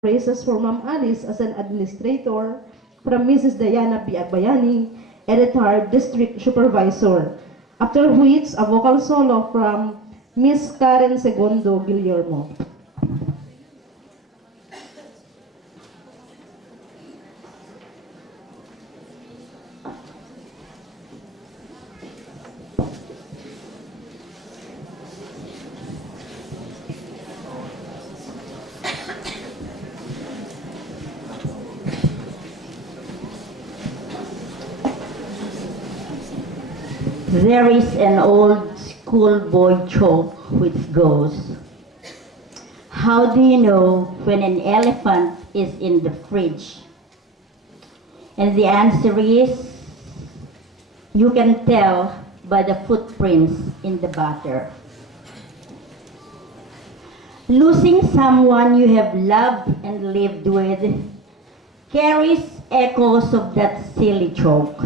praises for Ma'am Alice as an administrator, from Mrs. Diana B. Agbayani, editor, district supervisor. After which, a vocal solo from Miss Karen Segundo Guillermo. There is an old schoolboy joke which goes, how do you know when an elephant is in the fridge? And the answer is, you can tell by the footprints in the butter. Losing someone you have loved and lived with carries echoes of that silly joke.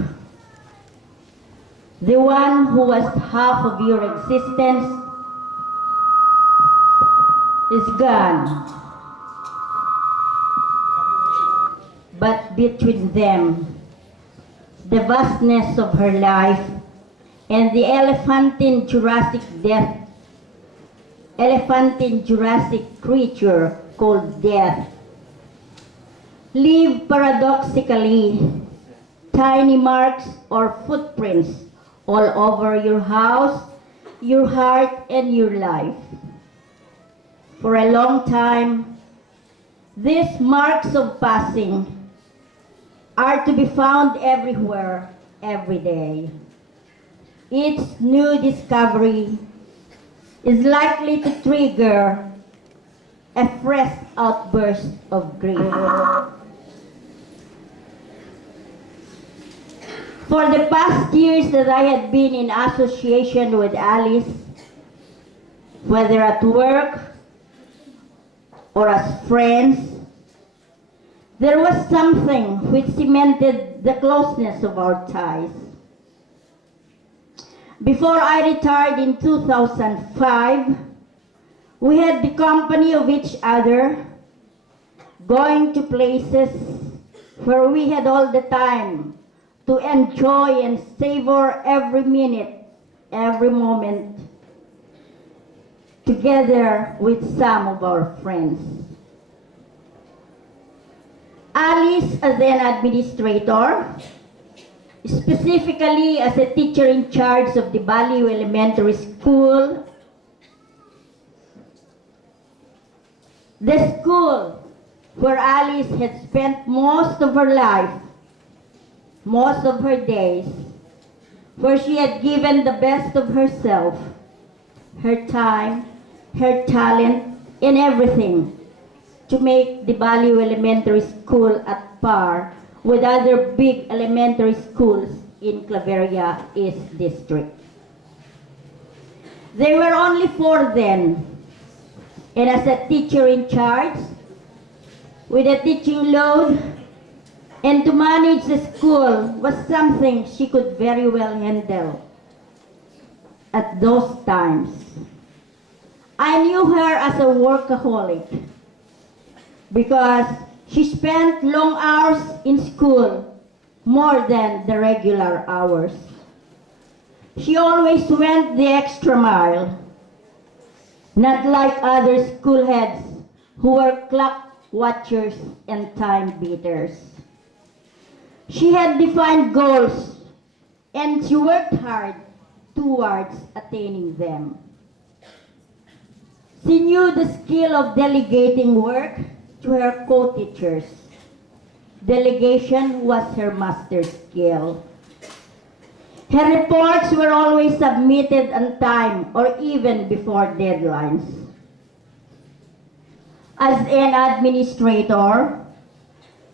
The one who was half of your existence is gone. But between them, the vastness of her life and the elephantine Jurassic creature called death leave paradoxically tiny marks or footprints all over your house, your heart, and your life. For a long time, these marks of passing are to be found everywhere, every day. Each new discovery is likely to trigger a fresh outburst of grief. For the past years that I had been in association with Alice, whether at work or as friends, there was something which cemented the closeness of our ties. Before I retired in 2005, we had the company of each other, going to places where we had all the time to enjoy and savor every minute, every moment, together with some of our friends. Alice as an administrator, specifically as a teacher in charge of the Baliw Elementary School, the school where Alice had spent most of her life, most of her days, where she had given the best of herself, her time, her talent, and everything to make the Baliw Elementary School at par with other big elementary schools in Claveria East District. There were only 4 then, and as a teacher in charge, with a teaching load, and to manage the school was something she could very well handle at those times. I knew her as a workaholic because she spent long hours in school, more than the regular hours. She always went the extra mile, not like other school heads who were clock watchers and time beaters. She had defined goals, and she worked hard towards attaining them. She knew the skill of delegating work to her co-teachers. Delegation was her master skill. Her reports were always submitted on time or even before deadlines. As an administrator,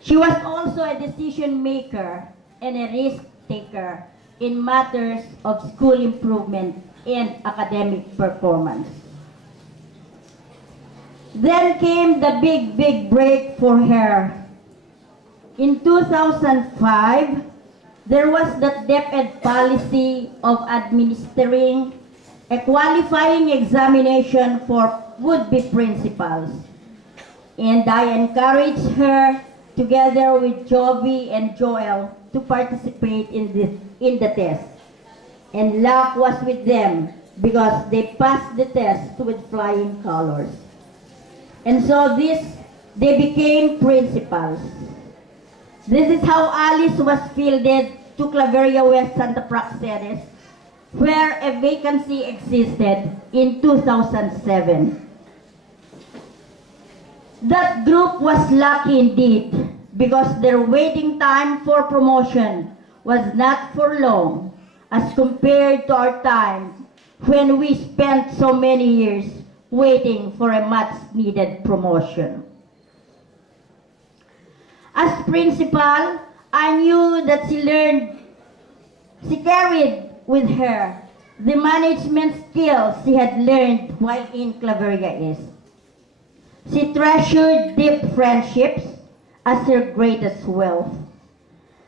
she was also a decision maker and a risk taker in matters of school improvement and academic performance. Then came the big break for her. In 2005, there was that DepEd policy of administering a qualifying examination for would-be principals. and I encouraged her together with Joby and Joel to participate in the test. And luck was with them because they passed the test with flying colors. And so they became principals. This is how Alice was fielded to Claveria West Santa Praxedes, where a vacancy existed in 2007. That group was lucky indeed because their waiting time for promotion was not for long as compared to our time when we spent so many years waiting for a much needed promotion. As principal, I knew that she carried with her the management skills she had learned while in Claveria East. She treasured deep friendships as her greatest wealth,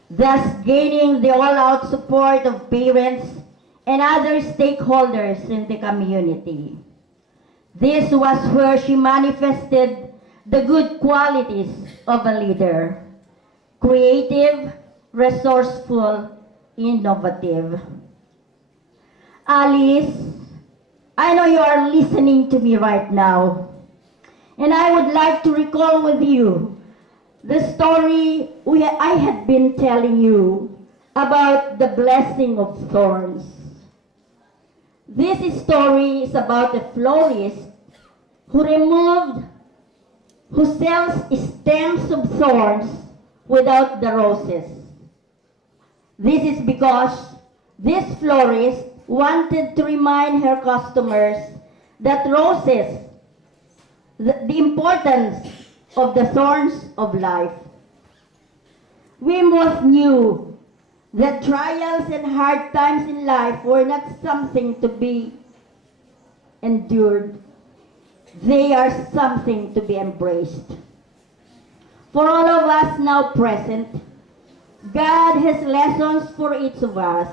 thus gaining the all-out support of parents and other stakeholders in the community. This was where she manifested the good qualities of a leader: creative, resourceful, innovative. Alice, I know you are listening to me right now, and I would like to recall with you the story I had been telling you about the blessing of thorns. This story is about a florist who sells stems of thorns without the roses. This is because this florist wanted to remind her customers that roses, the importance of the thorns of life. We both knew that trials and hard times in life were not something to be endured. They are something to be embraced. For all of us now present, God has lessons for each of us,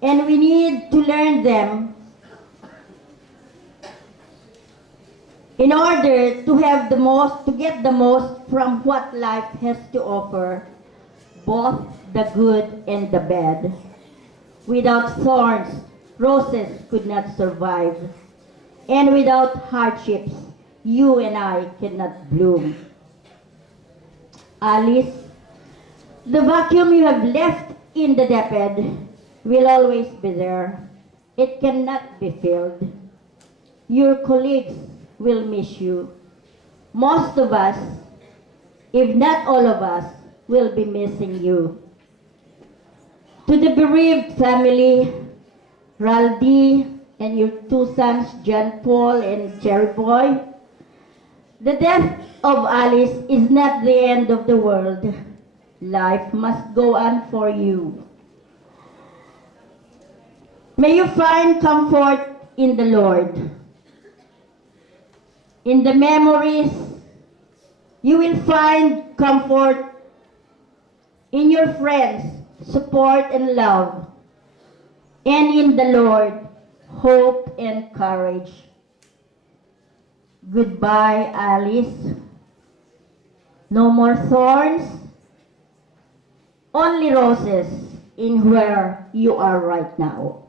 and we need to learn them in order to get the most from what life has to offer, both the good and the bad. Without thorns, roses could not survive. And without hardships, you and I cannot bloom. Alice, the vacuum you have left in the DepEd will always be there. It cannot be filled. Your colleagues will miss you. Most of us, if not all of us, will be missing you. To the bereaved family, Raldi and your two sons, John Paul and Cherry Boy, the death of Alice is not the end of the world. Life must go on for you. May you find comfort in the Lord. In the memories, you will find comfort in your friends, support and love, and in the Lord, hope and courage. Goodbye, Alice. No more thorns, only roses in where you are right now.